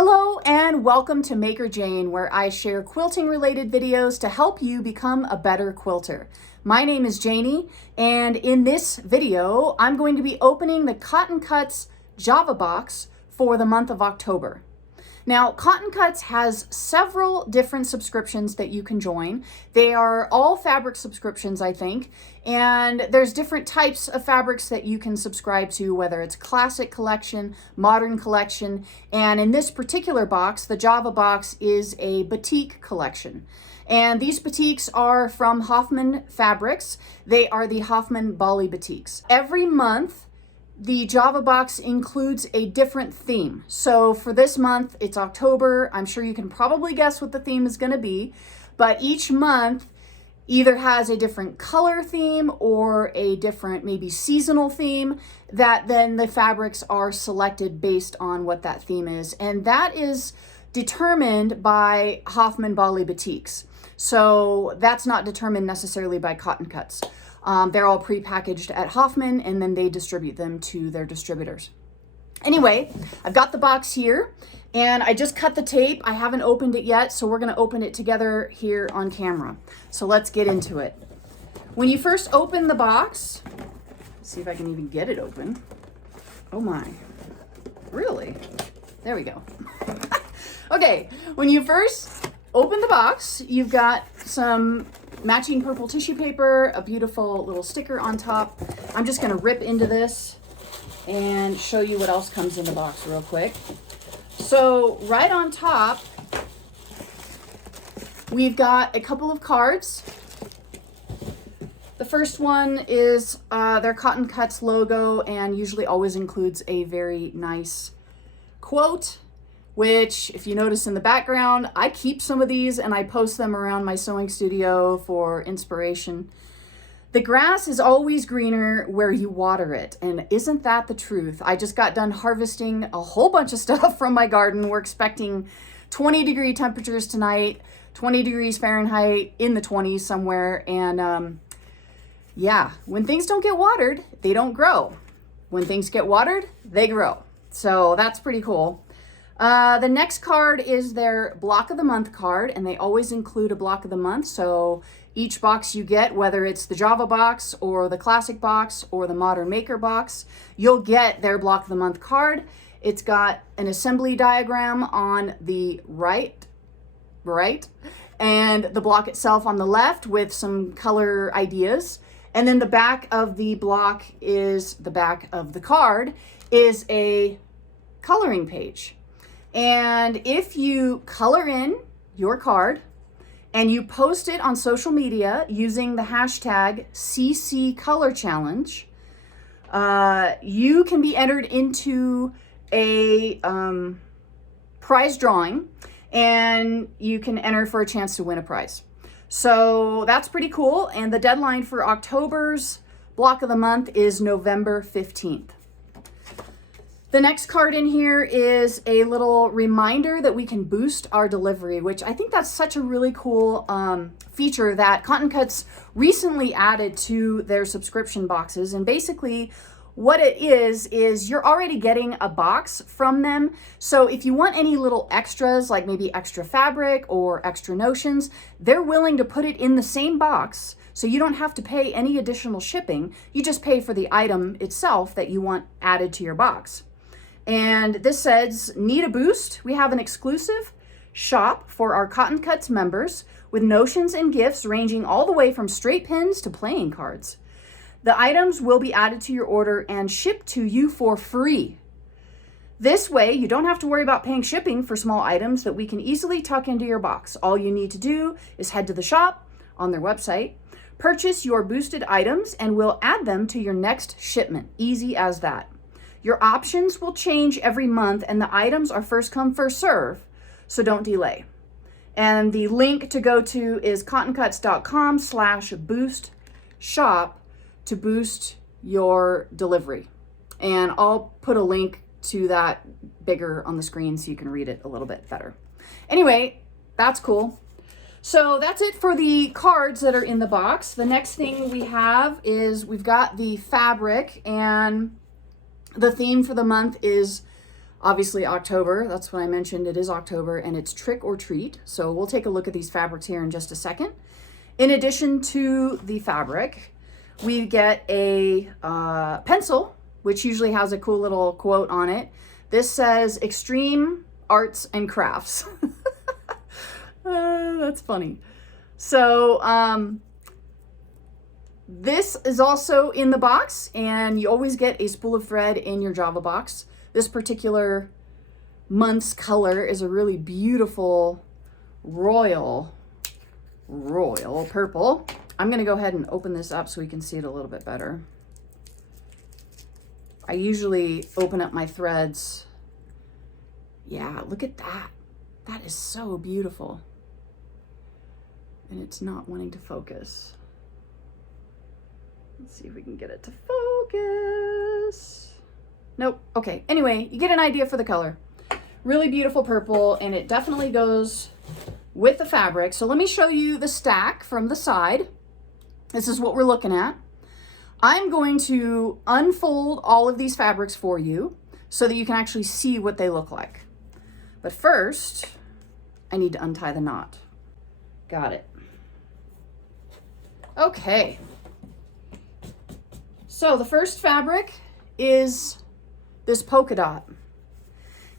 Hello and welcome to Maker Jane, where I share quilting related videos to help you become a better quilter. My name is Janie, and in this video, I'm going to be opening the Cotton Cuts Java box for the month of October. Now, Cotton Cuts has several different subscriptions that you can join. They are all fabric subscriptions, I think, and there's different types of fabrics that you can subscribe to, whether it's classic collection, modern collection, and in this particular box, the Java box is a batik collection. And these batiks are from Hoffman Fabrics. They are the Hoffman Bali batiks. Every month, the Java box includes a different theme. So for this month, it's October. I'm sure you can probably guess what the theme is going to be, but each month either has a different color theme or a different maybe seasonal theme that then the fabrics are selected based on what that theme is. And that is determined by Hoffman Bali batiks. So that's not determined necessarily by Cotton Cuts. They're all pre-packaged at Hoffman, and then they distribute them to their distributors. Anyway, I've got the box here, and I just cut the tape. I haven't opened it yet, so we're going to open it together here on camera. So let's get into it. When you first open the box, let's see if I can even get it open. Oh my, really? There we go. Okay, when you first open the box, you've got some matching purple tissue paper, a beautiful little sticker on top. I'm just going to rip into this and show you what else comes in the box real quick. So right on top, we've got a couple of cards. The first one is their Cotton Cuts logo and usually always includes a very nice quote, which, if you notice in the background, I keep some of these and I post them around my sewing studio for inspiration. The grass is always greener where you water it, and isn't that the truth? I just got done harvesting a whole bunch of stuff from my garden. We're expecting 20-degree temperatures tonight, 20 degrees Fahrenheit, in the 20s somewhere, and yeah, when things don't get watered, they don't grow. When things get watered, they grow. So that's pretty cool. The next card is their block of the month card, and they always include a block of the month. So each box you get, whether it's the Java box or the classic box or the modern maker box, you'll get their block of the month card. It's got an assembly diagram on the right, and the block itself on the left with some color ideas. And then the back of the block is the back of the card is a coloring page. And if you color in your card and you post it on social media using the hashtag #CCColorChallenge, you can be entered into a prize drawing, and you can enter for a chance to win a prize. So that's pretty cool. And the deadline for October's block of the month is November 15th. The next card in here is a little reminder that we can boost our delivery, which I think that's such a really cool feature that Cotton Cuts recently added to their subscription boxes. And basically what it is you're already getting a box from them. So if you want any little extras, like maybe extra fabric or extra notions, they're willing to put it in the same box. So you don't have to pay any additional shipping. You just pay for the item itself that you want added to your box. And this says, need a boost? We have an exclusive shop for our Cotton Cuts members with notions and gifts ranging all the way from straight pins to playing cards. The items will be added to your order and shipped to you for free. This way, you don't have to worry about paying shipping for small items that we can easily tuck into your box. All you need to do is head to the shop on their website, purchase your boosted items, and we'll add them to your next shipment. Easy as that. Your options will change every month, and the items are first come, first serve, so don't delay. And the link to go to is cottoncuts.com/boost shop to boost your delivery. And I'll put a link to that bigger on the screen so you can read it a little bit better. Anyway, that's cool. So that's it for the cards that are in the box. The next thing we have is we've got the fabric, and the theme for the month is obviously October, that's what I mentioned, it is October, and it's trick or treat. So we'll take a look at these fabrics here in just a second. In addition to the fabric, we get a pencil, which usually has a cool little quote on it. This says Extreme Arts and Crafts. That's funny. So this is also in the box, and you always get a spool of thread in your Java box. This particular month's color is a really beautiful royal purple. I'm going to go ahead and open this up so we can see it a little bit better. I usually open up my threads. Yeah, look at that. That is so beautiful. And it's not wanting to focus. Let's see if we can get it to focus. Nope. Okay. Anyway, you get an idea for the color. Really beautiful purple, and it definitely goes with the fabric. So let me show you the stack from the side. This is what we're looking at. I'm going to unfold all of these fabrics for you so that you can actually see what they look like. But first, I need to untie the knot. Got it. Okay. So the first fabric is this polka dot.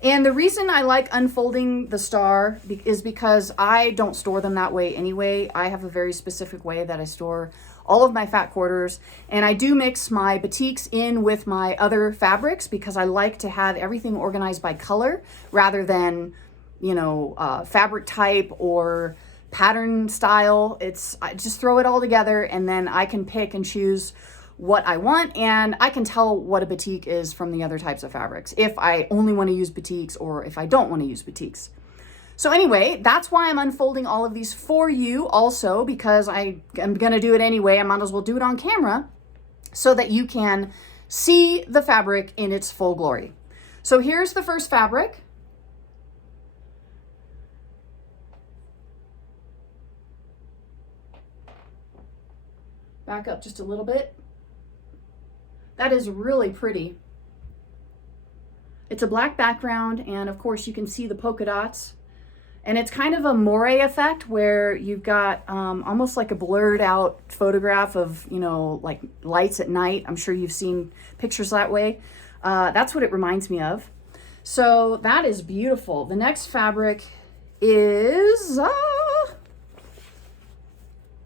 And the reason I like unfolding the star is because I don't store them that way anyway. I have a very specific way that I store all of my fat quarters, and I do mix my batiks in with my other fabrics because I like to have everything organized by color rather than, you know, fabric type or pattern style. I just throw it all together, and then I can pick and choose what I want, and I can tell what a batik is from the other types of fabrics if I only want to use batiks or if I don't want to use batiks. So anyway, that's why I'm unfolding all of these for you also, because I am going to do it anyway. I might as well do it on camera so that you can see the fabric in its full glory. So here's the first fabric. Back up just a little bit. That is really pretty. It's a black background, and of course you can see the polka dots. And it's kind of a moire effect where you've got almost like a blurred out photograph of, you know, like lights at night. I'm sure you've seen pictures that way. That's what it reminds me of. So that is beautiful. The next fabric is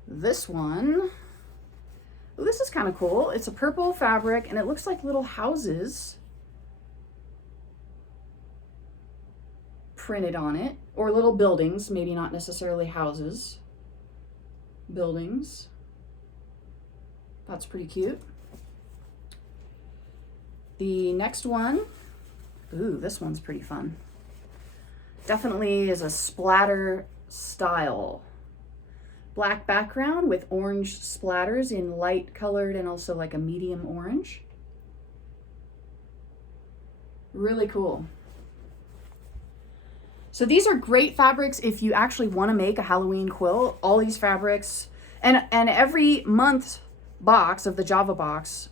this one. Ooh, this is kind of cool. It's a purple fabric, and it looks like little houses printed on it, or little buildings, maybe not necessarily houses. Buildings. That's pretty cute. The next one, ooh, this one's pretty fun. Definitely is a splatter style. Black background with orange splatters in light colored and also like a medium orange. Really cool. So these are great fabrics if you actually want to make a Halloween quilt. All these fabrics, and every month box of the Java box,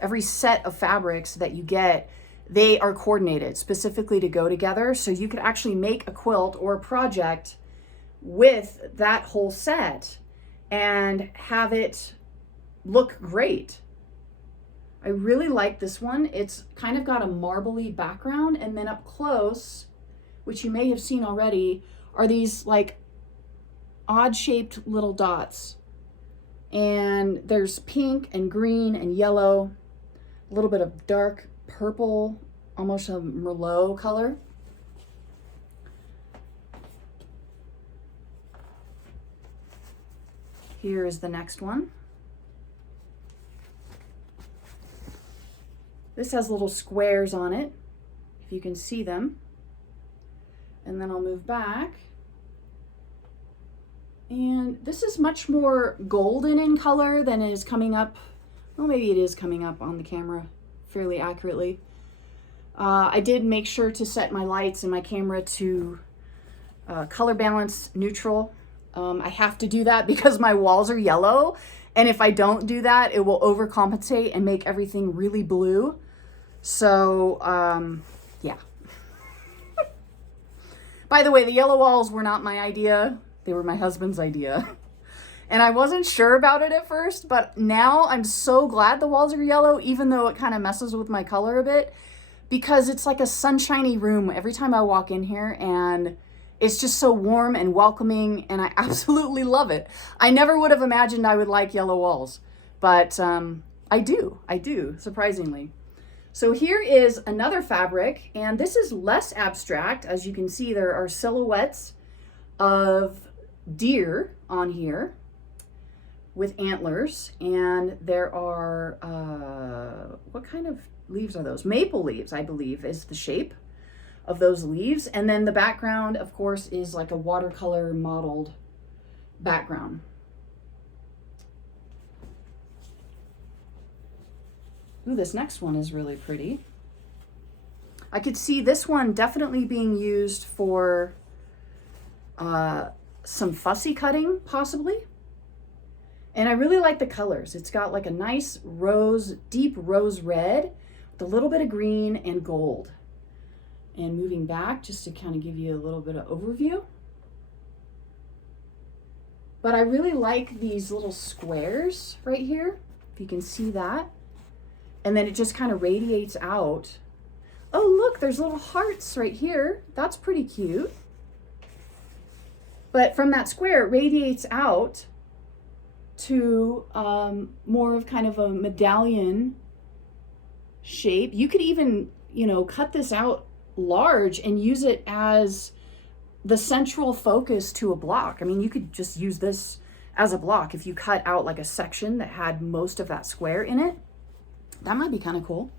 every set of fabrics that you get, they are coordinated specifically to go together. So you could actually make a quilt or a project with that whole set and have it look great. I really like this one. It's kind of got a marbly background, and then up close, which you may have seen already, are these like odd shaped little dots. And there's pink and green and yellow, a little bit of dark purple, almost a Merlot color. Here is the next one. This has little squares on it, if you can see them. And then I'll move back. And this is much more golden in color than is coming up. Well, maybe it is coming up on the camera fairly accurately. I did make sure to set my lights and my camera to color balance neutral. I have to do that because my walls are yellow, and if I don't do that, it will overcompensate and make everything really blue. So yeah, By the way, the yellow walls were not my idea. They were my husband's idea. And I wasn't sure about it at first, but now I'm so glad the walls are yellow, even though it kind of messes with my color a bit, because it's like a sunshiny room every time I walk in here, and it's just so warm and welcoming, and I absolutely love it. I never would have imagined I would like yellow walls, but I do, surprisingly. So here is another fabric, and this is less abstract. As you can see, there are silhouettes of deer on here with antlers, and there are, what kind of leaves are those? Maple leaves, I believe, is the shape of those leaves. And then the background, of course, is like a watercolor modeled background. Ooh, this next one is really pretty. I could see this one definitely being used for some fussy cutting, possibly. And I really like the colors. It's got like a nice rose, deep rose red with a little bit of green and gold. And moving back just to kind of give you a little bit of overview. But I really like these little squares right here, if you can see that. And then it just kind of radiates out. Oh, look, there's little hearts right here. That's pretty cute. But from that square, it radiates out to more of kind of a medallion shape. You could even, you know, cut this out large and use it as the central focus to a block. I mean, you could just use this as a block if you cut out like a section that had most of that square in it. That might be kind of cool.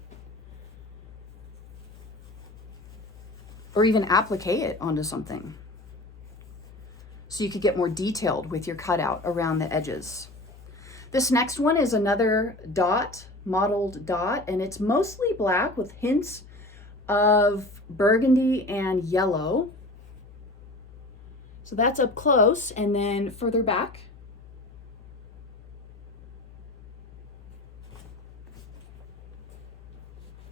Or even applique it onto something, so you could get more detailed with your cutout around the edges. This next one is another dot, modeled dot, and it's mostly black with hints of burgundy and yellow. So that's up close, and then further back.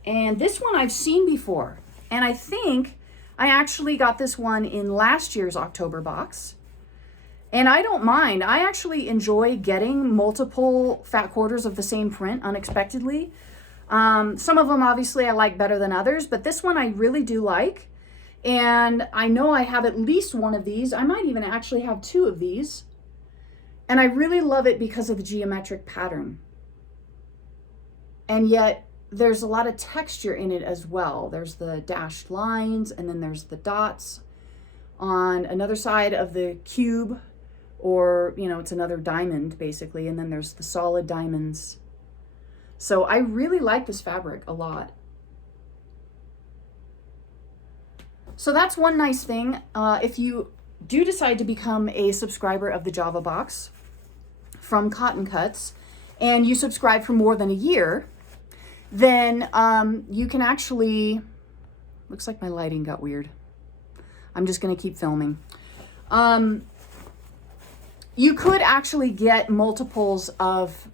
And this one I've seen before, and I think I actually got this one in last year's October box. And I don't mind. I actually enjoy getting multiple fat quarters of the same print unexpectedly. Some of them obviously I like better than others, but this one I really do like. And I know I have at least one of these. I might even actually have two of these. And I really love it because of the geometric pattern. And yet there's a lot of texture in it as well. There's the dashed lines, and then there's the dots on another side of the cube, or, you know, it's another diamond basically, and then there's the solid diamonds. So I really like this fabric a lot. So that's one nice thing. If you do decide to become a subscriber of the Java box from Cotton Cuts, and you subscribe for more than a year, then you can actually, looks like my lighting got weird. I'm just gonna keep filming. You could actually get multiples of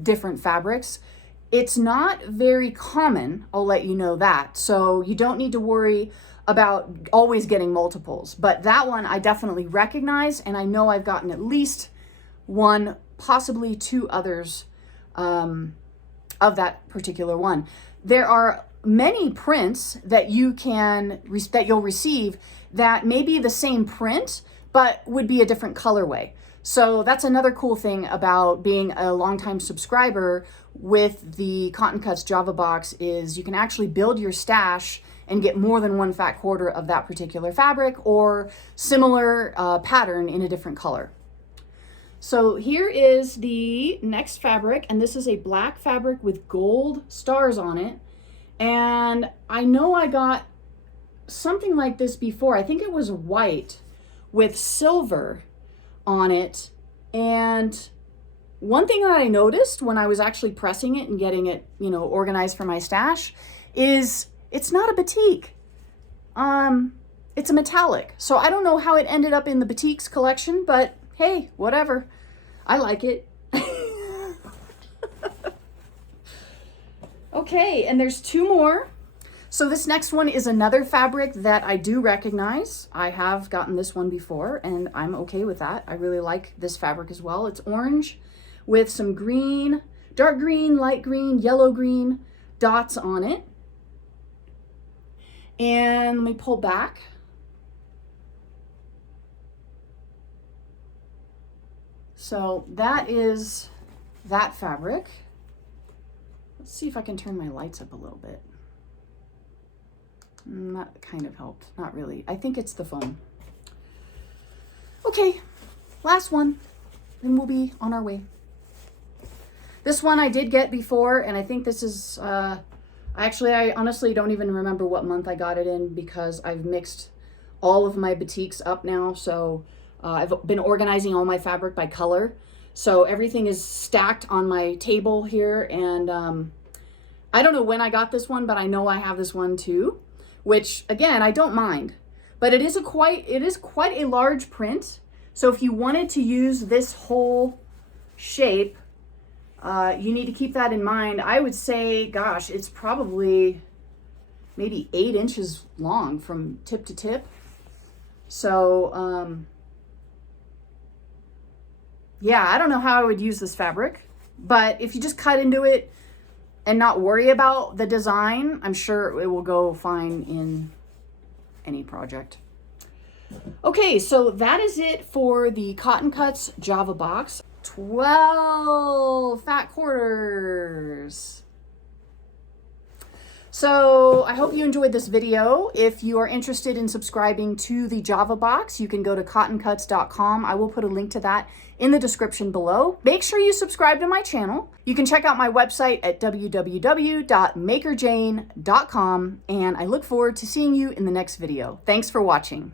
different fabrics. It's not very common, I'll let you know that. So you don't need to worry about always getting multiples. But that one I definitely recognize, and I know I've gotten at least one, possibly two others of that particular one. There are many prints that you'll receive that may be the same print, but would be a different colorway. So that's another cool thing about being a longtime subscriber with the Cotton Cuts Java box, is you can actually build your stash and get more than one fat quarter of that particular fabric or similar pattern in a different color. So here is the next fabric, and this is a black fabric with gold stars on it. And I know I got something like this before. I think it was white with silver on it. And one thing that I noticed when I was actually pressing it and getting it, you know, organized for my stash, is it's not a batik. It's a metallic. So I don't know how it ended up in the batiks collection, but hey, whatever. I like it. Okay, and there's two more. So this next one is another fabric that I do recognize. I have gotten this one before and I'm okay with that. I really like this fabric as well. It's orange with some green, dark green, light green, yellow green dots on it. And let me pull back. So that is that fabric. Let's see if I can turn my lights up a little bit. That kind of helped. Not really. I think it's the foam. Okay, last one, and we'll be on our way. This one I did get before, and I think this is, I honestly don't even remember what month I got it in because I've mixed all of my batiks up now. So I've been organizing all my fabric by color. So everything is stacked on my table here, and I don't know when I got this one, but I know I have this one too. Which again, I don't mind, but it is quite a large print. So if you wanted to use this whole shape, you need to keep that in mind. I would say, gosh, it's probably maybe 8 inches long from tip to tip. So, yeah, I don't know how I would use this fabric, but if you just cut into it and not worry about the design, I'm sure it will go fine in any project. Okay, so that is it for the Cotton Cuts Java box. 12 fat quarters. So I hope you enjoyed this video. If you are interested in subscribing to the Java box, you can go to cottoncuts.com. I will put a link to that in the description below. Make sure you subscribe to my channel. You can check out my website at www.makerjane.com, and I look forward to seeing you in the next video. Thanks for watching.